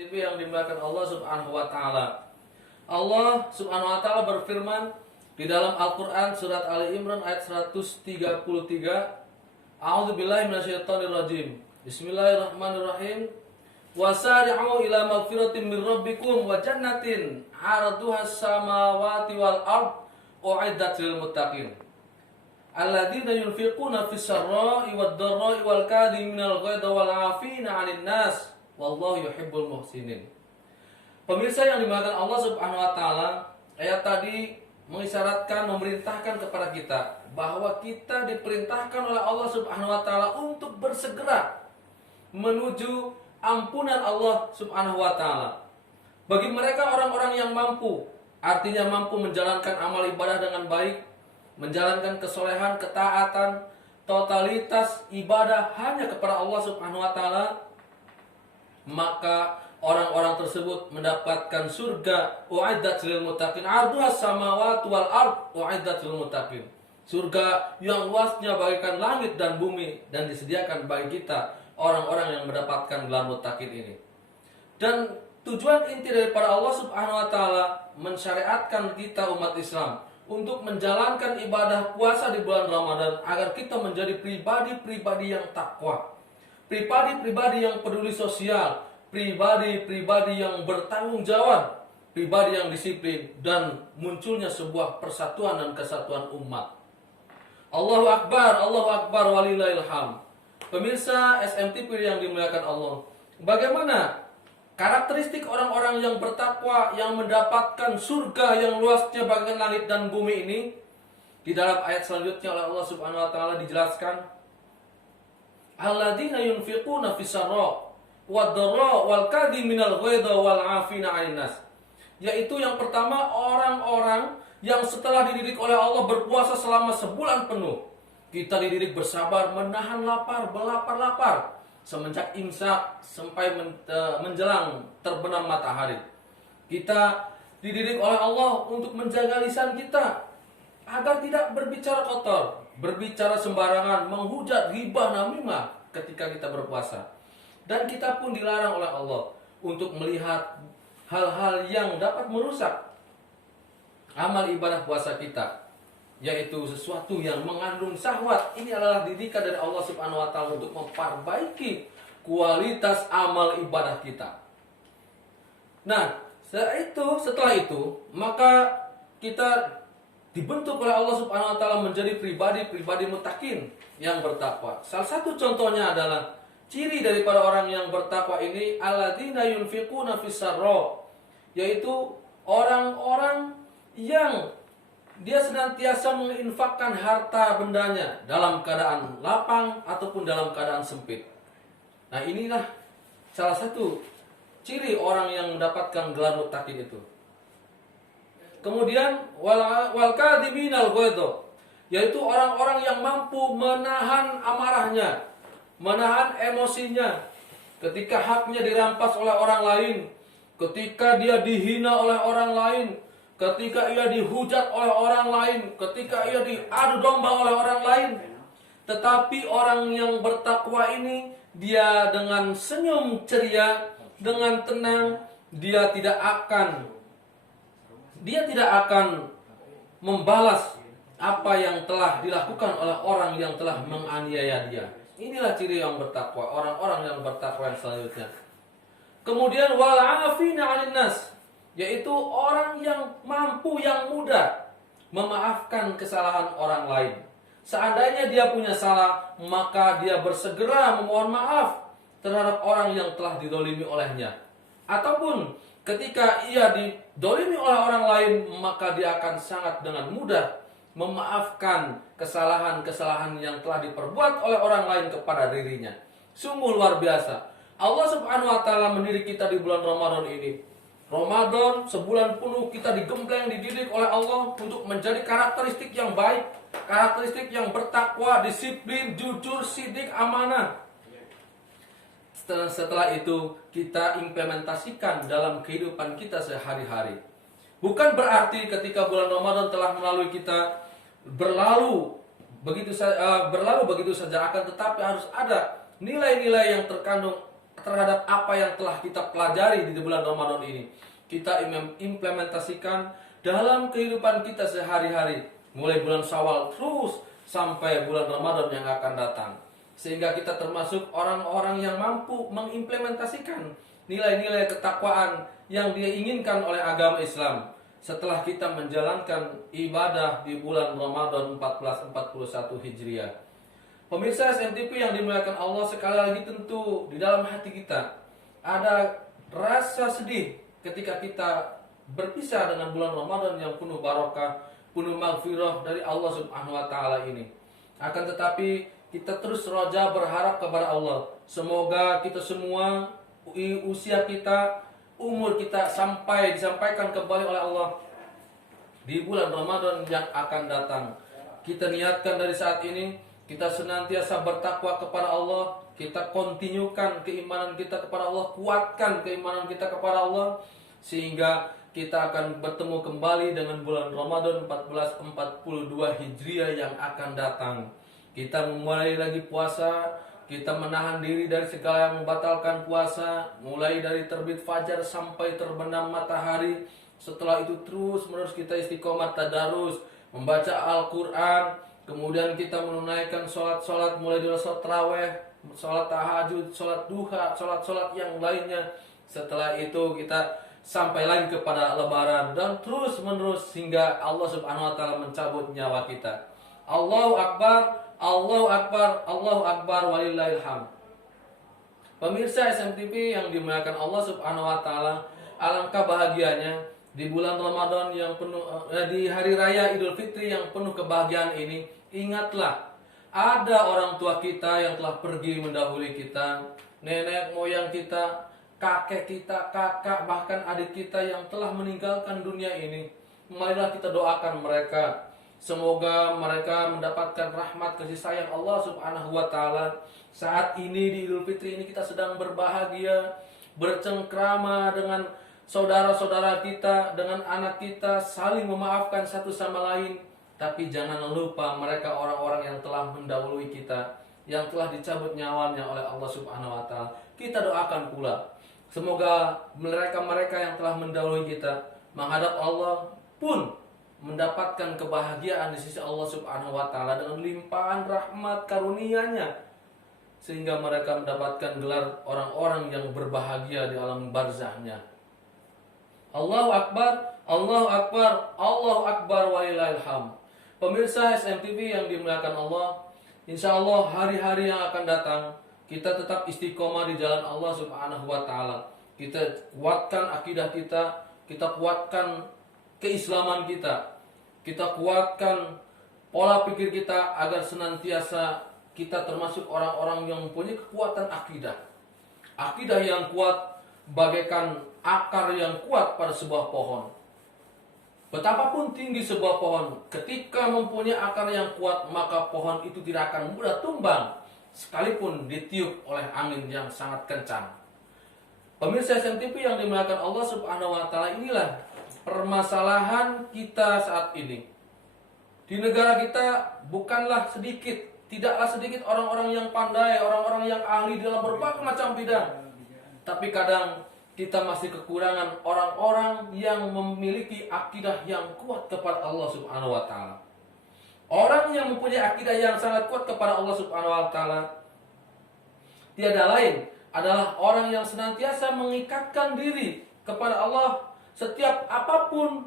Yang dimuliakan Allah Subhanahu wa taala. Allah Subhanahu wa taala berfirman di dalam Al-Qur'an surat Ali Imran ayat 133, A'udzubillahi minasyaitonirrajim. Bismillahirrahmanirrahim. Wasari'u ila magfiratin min rabbikum wa jannatin 'arduhas samawati wal ard u'iddat lil muttaqin. Alladzina yunfiquna fis sarra'i wad dharra'i wal kadhiminal ghaidha wal 'afina 'anil nas wallahu yuhibbul muhsinin. Pemirsa yang dimuliakan Allah Subhanahu wa taala, ayat tadi mengisyaratkan, memerintahkan kepada kita bahwa kita diperintahkan oleh Allah Subhanahu wa taala untuk bersegera menuju ampunan Allah Subhanahu wa taala. Bagi mereka orang-orang yang mampu, artinya mampu menjalankan amal ibadah dengan baik, menjalankan kesolehan, ketaatan, totalitas ibadah hanya kepada Allah Subhanahu wa taala, maka orang-orang tersebut mendapatkan surga u'iddat lil muttaqin, 'arduhas samawati wal ard u'iddat lil muttaqin. Surga yang luasnya bagaikan langit dan bumi dan disediakan bagi kita orang-orang yang mendapatkan gelar muttaqin ini. Dan tujuan inti daripada Allah Subhanahu wa taala mensyariatkan kita umat Islam untuk menjalankan ibadah puasa di bulan Ramadan agar kita menjadi pribadi-pribadi yang takwa, pribadi-pribadi yang peduli sosial, pribadi-pribadi yang bertanggung jawab, pribadi yang disiplin, dan munculnya sebuah persatuan dan kesatuan umat. Allahu Akbar, walillahil hamd. Pemirsa SMTV yang dimuliakan Allah, bagaimana karakteristik orang-orang yang bertakwa yang mendapatkan surga yang luasnya bagaikan langit dan bumi ini? Di dalam ayat selanjutnya oleh Allah Subhanahu wa taala dijelaskan, alladzina yunfiquna fis sarra wad dharra wal kadhiminal ghaidha wal 'afina 'anil nas. Yaitu yang pertama, orang-orang yang setelah dididik oleh Allah berpuasa selama sebulan penuh. Kita dididik bersabar, menahan lapar, berlapar-lapar semenjak imsak sampai menjelang terbenam matahari. Kita dididik oleh Allah untuk menjaga lisan kita agar tidak berbicara kotor, berbicara sembarangan, menghujat, ghibah, namimah ketika kita berpuasa. Dan kita pun dilarang oleh Allah untuk melihat hal-hal yang dapat merusak amal ibadah puasa kita, yaitu sesuatu yang mengandung syahwat. Ini adalah didikan dari Allah Subhanahu wa taala untuk memperbaiki kualitas amal ibadah kita. Nah, setelah itu maka kita dibentuk oleh Allah Subhanahu wa taala menjadi pribadi-pribadi muttaqin yang bertakwa. Salah satu contohnya adalah ciri daripada orang yang bertakwa ini, alladzina yunfiquna fis sarra, yaitu orang-orang yang dia senantiasa menginfakkan harta bendanya dalam keadaan lapang ataupun dalam keadaan sempit. Nah, inilah salah satu ciri orang yang mendapatkan gelar muttaqin itu. Kemudian wal kadhiminal ghaidha, yaitu orang-orang yang mampu menahan amarahnya, menahan emosinya ketika haknya dirampas oleh orang lain, ketika dia dihina oleh orang lain, ketika ia dihujat oleh orang lain, ketika ia diadu domba oleh orang lain. Tetapi orang yang bertakwa ini, dia dengan senyum ceria, dengan tenang, dia tidak akan membalas apa yang telah dilakukan oleh orang yang telah menganiaya dia. Inilah ciri yang bertakwa, orang-orang yang bertakwa yang selanjutnya. Kemudian wal 'afina 'anil nas, yaitu orang yang mampu, yang mudah memaafkan kesalahan orang lain. Seandainya dia punya salah, maka dia bersegera memohon maaf terhadap orang yang telah didolimi olehnya. Ataupun ketika ia didolimi oleh orang lain, maka dia akan sangat dengan mudah memaafkan kesalahan-kesalahan yang telah diperbuat oleh orang lain kepada dirinya. Sungguh luar biasa. Allah Subhanahu wa taala mendidik kita di bulan Ramadan ini. Ramadan sebulan penuh kita digembleng, dididik oleh Allah untuk menjadi karakteristik yang baik, karakteristik yang bertakwa, disiplin, jujur, sidik, amanah. Setelah itu kita implementasikan dalam kehidupan kita sehari-hari. Bukan berarti ketika bulan Ramadan telah melalui kita berlalu begitu saja, akan tetapi harus ada nilai-nilai yang terkandung terhadap apa yang telah kita pelajari di bulan Ramadan ini. Kita implementasikan dalam kehidupan kita sehari-hari, mulai bulan Syawal terus sampai bulan Ramadan yang akan datang. Sehingga kita termasuk orang-orang yang mampu mengimplementasikan nilai-nilai ketakwaan yang dia inginkan oleh agama Islam setelah kita menjalankan ibadah di bulan Ramadan 1441 Hijriah. Pemirsa SMTV yang dimuliakan Allah, sekali lagi tentu di dalam hati kita ada rasa sedih ketika kita berpisah dengan bulan Ramadan yang penuh barokah, penuh maghfirah dari Allah Subhanahu wa taala ini. Akan tetapi kita terus roja berharap kepada Allah, semoga kita semua, usia kita, umur kita sampai disampaikan kembali oleh Allah di bulan Ramadan yang akan datang. Kita niatkan dari saat ini, kita senantiasa bertakwa kepada Allah, kita kontinukan keimanan kita kepada Allah, kuatkan keimanan kita kepada Allah, sehingga kita akan bertemu kembali dengan bulan Ramadan 1442 Hijriah yang akan datang. Kita memulai lagi puasa, kita menahan diri dari segala yang membatalkan puasa, mulai dari terbit fajar sampai terbenam matahari. Setelah itu terus menerus kita istiqomah tadarus, membaca Al-Quran, kemudian kita menunaikan sholat-sholat mulai dari sholat tarawih, sholat tahajud, sholat duha, sholat-sholat yang lainnya. Setelah itu kita sampai lagi kepada lebaran dan terus menerus hingga Allah Subhanahu wa taala mencabut nyawa kita. Allahu Akbar, Allahu Akbar, Allahu Akbar, walillahil hamd. Pemirsa SMTV yang dimuliakan Allah Subhanahu wa taala, alangkah bahagianya di bulan Ramadan yang penuh, di hari raya Idul Fitri yang penuh kebahagiaan ini. Ingatlah, ada orang tua kita yang telah pergi mendahului kita, nenek moyang kita, kakek kita, kakak, bahkan adik kita yang telah meninggalkan dunia ini. Marilah kita doakan mereka, semoga mereka mendapatkan rahmat kasih sayang Allah Subhanahu wa taala. Saat ini di Idul Fitri ini kita sedang berbahagia, bercengkrama dengan saudara-saudara kita, dengan anak kita, saling memaafkan satu sama lain. Tapi jangan lupa mereka orang-orang yang telah mendahului kita, yang telah dicabut nyawanya oleh Allah Subhanahu wa taala. Kita doakan pula, semoga mereka-mereka yang telah mendahului kita menghadap Allah pun mendapatkan kebahagiaan di sisi Allah Subhanahu wa taala dengan limpahan rahmat karunia-Nya, sehingga mereka mendapatkan gelar orang-orang yang berbahagia di alam barzahnya. Allahu Akbar, Allahu Akbar, Allahu Akbar, walillahil hamd. Pemirsa SMTV yang dimuliakan Allah, insya Allah hari-hari yang akan datang kita tetap istiqomah di jalan Allah Subhanahu wa taala. Kita kuatkan akidah kita, kita kuatkan keislaman kita, kita kuatkan pola pikir kita agar senantiasa kita termasuk orang-orang yang mempunyai kekuatan akidah. Akidah yang kuat bagaikan akar yang kuat pada sebuah pohon. Betapapun tinggi sebuah pohon, ketika mempunyai akar yang kuat, maka pohon itu tidak akan mudah tumbang, sekalipun ditiup oleh angin yang sangat kencang. Pemirsa SMTV yang dimuliakan Allah Subhanahu wa taala, inilah permasalahan kita saat ini. Di negara kita bukanlah sedikit, tidaklah sedikit orang-orang yang pandai, orang-orang yang ahli dalam berbagai macam bidang. Tapi kadang kita masih kekurangan orang-orang yang memiliki akidah yang kuat kepada Allah Subhanahu wa taala. Orang yang mempunyai akidah yang sangat kuat kepada Allah Subhanahu wa taala tiada lain adalah orang yang senantiasa mengikatkan diri kepada Allah setiap apapun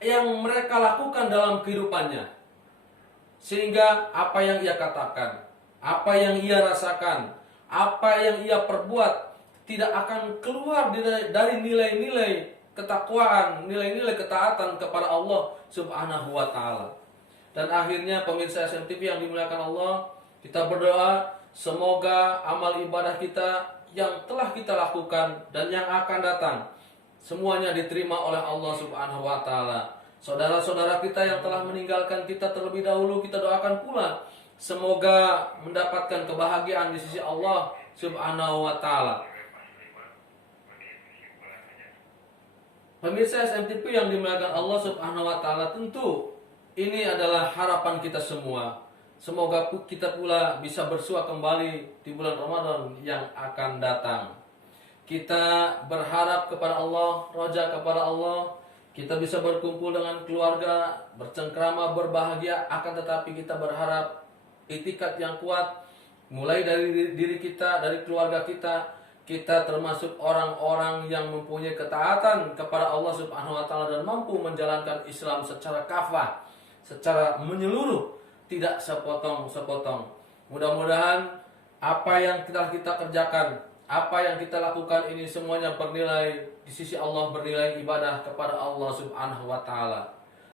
yang mereka lakukan dalam kehidupannya. Sehingga apa yang ia katakan, apa yang ia rasakan, apa yang ia perbuat tidak akan keluar dari nilai-nilai ketakwaan, nilai-nilai ketaatan kepada Allah Subhanahu wa taala. Dan akhirnya pemirsa SMTV yang dimuliakan Allah, kita berdoa semoga amal ibadah kita yang telah kita lakukan dan yang akan datang semuanya diterima oleh Allah Subhanahu wa taala. Saudara-saudara kita yang telah meninggalkan kita terlebih dahulu, kita doakan pula semoga mendapatkan kebahagiaan di sisi Allah Subhanahu wa taala. Pemirsa SMTV yang dimuliakan Allah Subhanahu wa taala, tentu ini adalah harapan kita semua. Semoga kita pula bisa bersua kembali di bulan Ramadan yang akan datang. Kita berharap kepada Allah, roja kepada Allah, kita bisa berkumpul dengan keluarga, bercengkrama, berbahagia. Akan tetapi kita berharap itikad yang kuat, mulai dari diri kita, dari keluarga kita. Kita termasuk orang-orang yang mempunyai ketaatan kepada Allah Subhanahu wa taala dan mampu menjalankan Islam secara kafah, secara menyeluruh, tidak sepotong-sepotong. Mudah-mudahan apa yang kita kerjakan, apa yang kita lakukan ini semuanya bernilai di sisi Allah, bernilai ibadah kepada Allah Subhanahu wa taala.